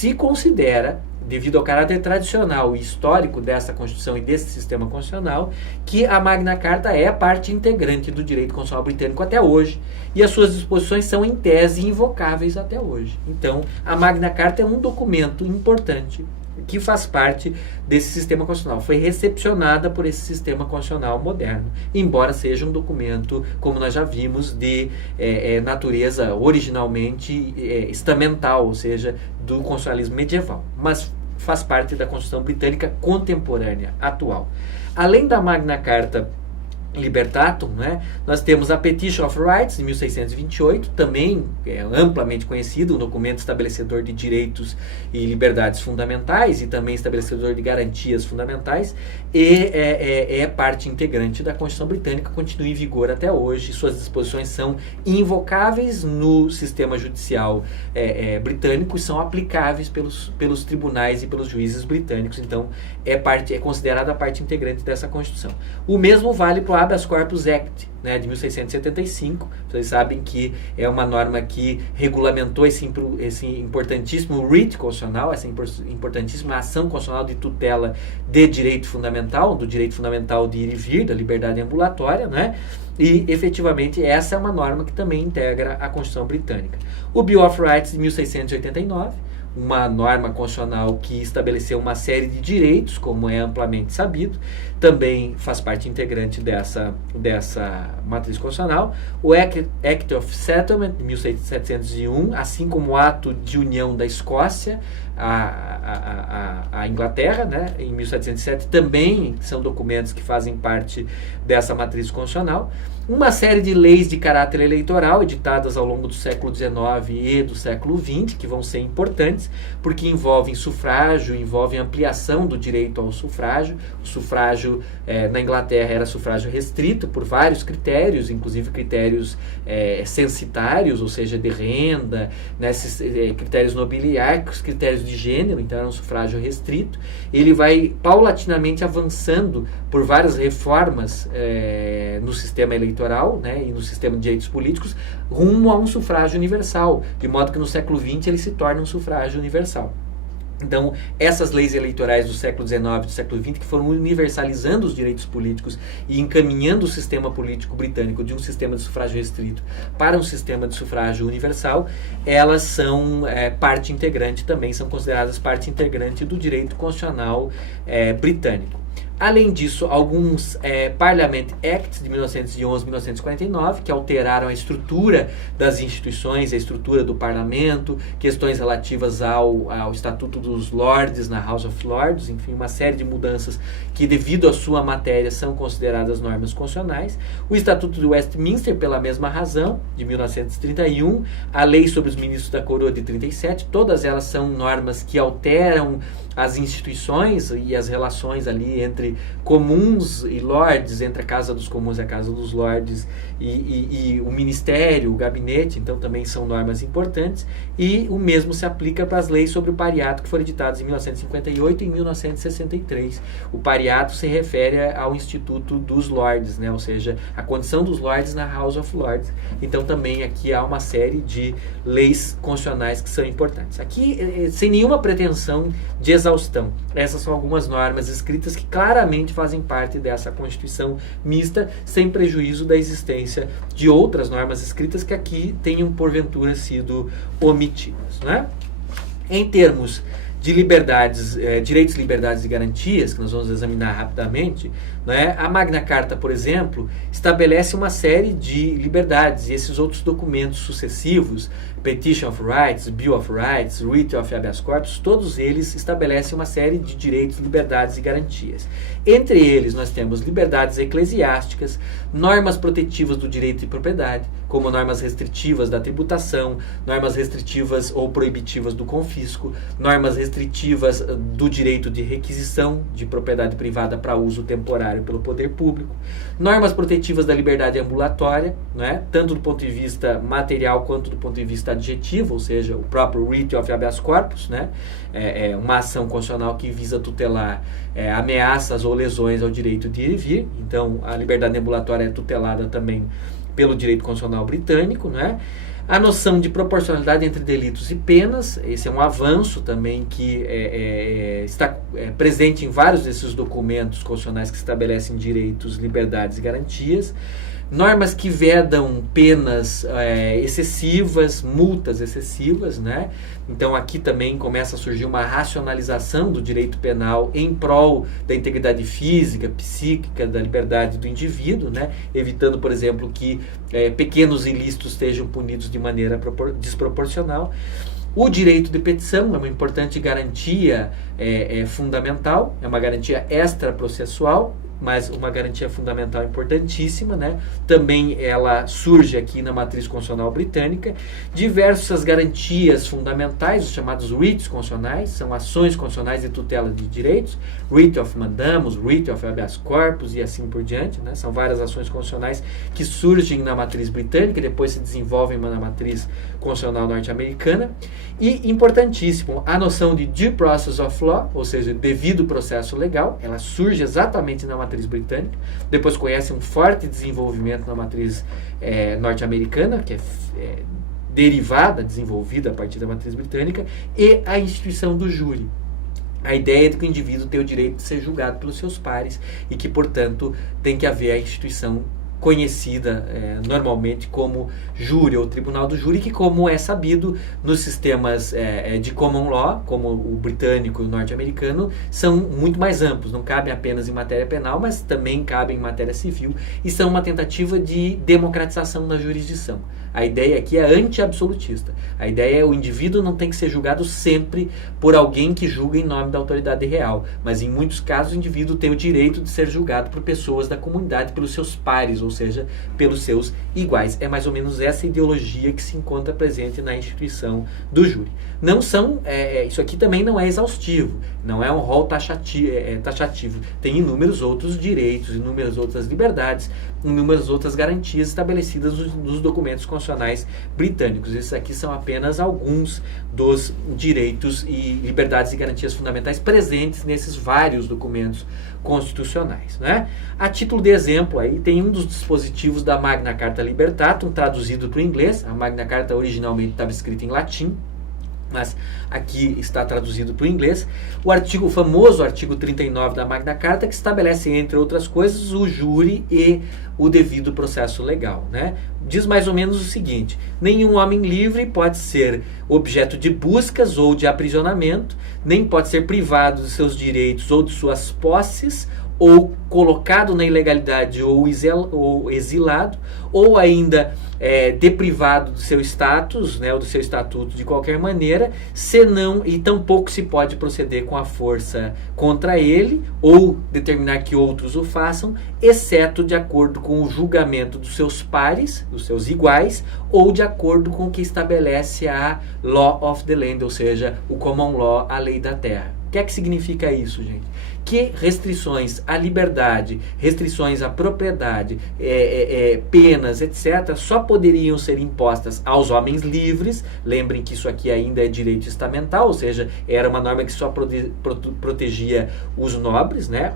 se considera, devido ao caráter tradicional e histórico dessa Constituição e desse sistema constitucional, que a Magna Carta é parte integrante do direito constitucional britânico até hoje, e as suas disposições são, em tese, invocáveis até hoje. Então, a Magna Carta é um documento importante que faz parte desse sistema constitucional. Foi recepcionada por esse sistema constitucional moderno, embora seja um documento, como nós já vimos, de natureza originalmente estamental, ou seja, do constitucionalismo medieval. Mas faz parte da Constituição Britânica contemporânea, atual. Além da Magna Carta Libertatum, né, nós temos a Petition of Rights, de 1628, também amplamente conhecido, um documento estabelecedor de direitos e liberdades fundamentais e também estabelecedor de garantias fundamentais, e é parte integrante da Constituição Britânica, continua em vigor até hoje. Suas disposições são invocáveis no sistema judicial britânico e são aplicáveis pelos tribunais e pelos juízes britânicos. Então, é considerada parte integrante dessa Constituição. O mesmo vale para o Habeas Corpus Act, né, de 1675. Vocês sabem que é uma norma que regulamentou esse importantíssimo writ constitucional, essa importantíssima ação constitucional de tutela de direito fundamental, do direito fundamental de ir e vir, da liberdade ambulatória, né? E, efetivamente, essa é uma norma que também integra a Constituição Britânica. O Bill of Rights, de 1689, uma norma constitucional que estabeleceu uma série de direitos, como é amplamente sabido, também faz parte integrante dessa matriz constitucional. O Act of Settlement, de 1701, assim como o Ato de União da Escócia à Inglaterra, né, em 1707, também são documentos que fazem parte dessa matriz constitucional. Uma série de leis de caráter eleitoral editadas ao longo do século XIX e do século XX, que vão ser importantes, porque envolvem sufrágio, envolvem ampliação do direito ao sufrágio. O sufrágio na Inglaterra era sufrágio restrito por vários critérios, inclusive critérios censitários, ou seja, de renda, né, critérios nobiliárquicos, critérios de gênero, então era um sufrágio restrito. Ele vai paulatinamente avançando por várias reformas no sistema eleitoral, né, e no sistema de direitos políticos, rumo a um sufrágio universal, de modo que no século XX ele se torna um sufrágio universal. Então, essas leis eleitorais do século XIX e do século XX, que foram universalizando os direitos políticos e encaminhando o sistema político britânico de um sistema de sufrágio restrito para um sistema de sufrágio universal, elas são parte integrante também, são consideradas parte integrante do direito constitucional britânico. Além disso, alguns Parliament Acts de 1911 e 1949, que alteraram a estrutura das instituições, a estrutura do parlamento, questões relativas ao Estatuto dos Lords na House of Lords, enfim, uma série de mudanças que, devido à sua matéria, são consideradas normas constitucionais. O Estatuto de Westminster, pela mesma razão, de 1931, a Lei sobre os Ministros da Coroa de 37, todas elas são normas que alteram as instituições e as relações ali entre comuns e lords, entre a Casa dos Comuns e a Casa dos Lords e o Ministério, o Gabinete, então também são normas importantes, e o mesmo se aplica para as leis sobre o pariato que foram editadas em 1958 e em 1963. O pariato se refere ao Instituto dos Lords, né? Ou seja, a condição dos Lords na House of Lords. Então também aqui há uma série de leis constitucionais que são importantes. Aqui, sem nenhuma pretensão de exaustão, essas são algumas normas escritas que claramente fazem parte dessa Constituição mista, sem prejuízo da existência de outras normas escritas que aqui tenham porventura sido omitidas, né? Em termos de liberdades, direitos, liberdades e garantias, que nós vamos examinar rapidamente, né? A Magna Carta, por exemplo, estabelece uma série de liberdades, e esses outros documentos sucessivos, Petition of Rights, Bill of Rights, Writ of Habeas Corpus, todos eles estabelecem uma série de direitos, liberdades e garantias. Entre eles, nós temos liberdades eclesiásticas, normas protetivas do direito de propriedade, como normas restritivas da tributação, normas restritivas ou proibitivas do confisco, normas restritivas do direito de requisição de propriedade privada para uso temporário pelo poder público, normas protetivas da liberdade ambulatória, né, tanto do ponto de vista material quanto do ponto de vista adjetivo, ou seja, o próprio Writ of Habeas Corpus, né, uma ação constitucional que visa tutelar ameaças ou lesões ao direito de ir e vir. Então, a liberdade ambulatória é tutelada também pelo direito constitucional britânico, né? A noção de proporcionalidade entre delitos e penas, esse é um avanço também que está presente em vários desses documentos constitucionais que estabelecem direitos, liberdades e garantias. Normas que vedam penas excessivas, multas excessivas, né? Então aqui também começa a surgir uma racionalização do direito penal em prol da integridade física, psíquica, da liberdade do indivíduo, né? Evitando, por exemplo, que pequenos ilícitos estejam punidos de maneira desproporcional. O direito de petição é uma importante garantia fundamental, é uma garantia extraprocessual, mas uma garantia fundamental importantíssima, né? Também ela surge aqui na matriz constitucional britânica. Diversas garantias fundamentais, os chamados writs constitucionais, são ações constitucionais de tutela de direitos, writ of mandamus, writ of habeas corpus e assim por diante, né? São várias ações constitucionais que surgem na matriz britânica e depois se desenvolvem na matriz constitucional norte-americana. E, importantíssimo, a noção de due process of law, ou seja, devido processo legal, ela surge exatamente na matriz britânica, depois conhece um forte desenvolvimento na matriz norte-americana, que é derivada, desenvolvida a partir da matriz britânica, e a instituição do júri. A ideia de que o indivíduo tem o direito de ser julgado pelos seus pares e que, portanto, tem que haver a instituição conhecida normalmente como júri ou tribunal do júri, que, como é sabido, nos sistemas de common law, como o britânico e o norte-americano, são muito mais amplos, não cabem apenas em matéria penal, mas também cabem em matéria civil, e são uma tentativa de democratização da jurisdição. A ideia aqui é anti-absolutista. A ideia é o indivíduo não tem que ser julgado sempre por alguém que julga em nome da autoridade real, mas em muitos casos o indivíduo tem o direito de ser julgado por pessoas da comunidade, pelos seus pares, ou seja, pelos seus iguais. É mais ou menos essa ideologia que se encontra presente na instituição do júri. Não são, isso aqui também não é exaustivo, não é um rol taxativo. Tem inúmeros outros direitos, inúmeras outras liberdades, inúmeras outras garantias estabelecidas nos documentos constitucionais britânicos. Esses aqui são apenas alguns dos direitos e liberdades e garantias fundamentais presentes nesses vários documentos constitucionais, né? A título de exemplo, aí tem um dos dispositivos da Magna Carta Libertatum, traduzido para o inglês. A Magna Carta originalmente estava escrita em latim, mas aqui está traduzido para o inglês. O famoso artigo 39 da Magna Carta, que estabelece, entre outras coisas, o júri e o devido processo legal, né? Diz mais ou menos o seguinte: nenhum homem livre pode ser objeto de buscas ou de aprisionamento, nem pode ser privado de seus direitos ou de suas posses, ou colocado na ilegalidade ou exilado, ou ainda deprivado do seu status, né, ou do seu estatuto de qualquer maneira, senão, e tampouco se pode proceder com a força contra ele, ou determinar que outros o façam, exceto de acordo com o julgamento dos seus pares, dos seus iguais, ou de acordo com o que estabelece a law of the land, ou seja, o common law, a lei da terra. O que é que significa isso, gente? Que restrições à liberdade, restrições à propriedade, penas, etc., só poderiam ser impostas aos homens livres. Lembrem que isso aqui ainda é direito estamental, ou seja, era uma norma que só protegia os nobres, né?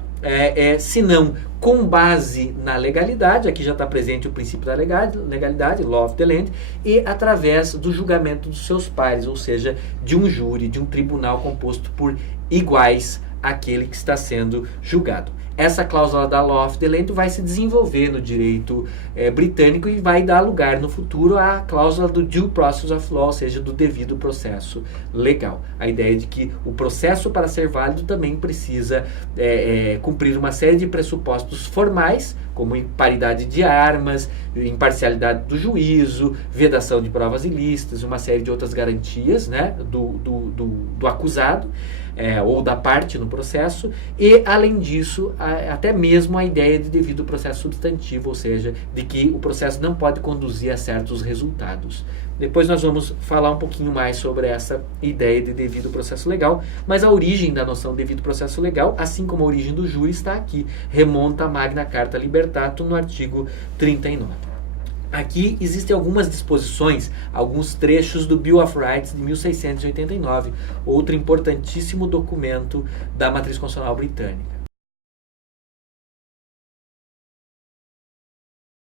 Se não com base na legalidade, aqui já está presente o princípio da legalidade, law of the land, e através do julgamento dos seus pares, ou seja, de um júri, de um tribunal composto por iguais àquele que está sendo julgado. Essa cláusula da law of the land vai se desenvolver no direito britânico e vai dar lugar no futuro à cláusula do due process of law, ou seja, do devido processo legal. A ideia de que o processo, para ser válido, também precisa cumprir uma série de pressupostos formais, como paridade de armas, imparcialidade do juízo, vedação de provas ilícitas, uma série de outras garantias, né, do acusado, ou da parte no processo, e, além disso, até mesmo a ideia de devido processo substantivo, ou seja, de que o processo não pode conduzir a certos resultados. Depois nós vamos falar um pouquinho mais sobre essa ideia de devido processo legal, mas a origem da noção de devido processo legal, assim como a origem do júri, está aqui, remonta à Magna Carta Libertatum no artigo 39. Aqui existem algumas disposições, alguns trechos do Bill of Rights de 1689, outro importantíssimo documento da matriz constitucional britânica.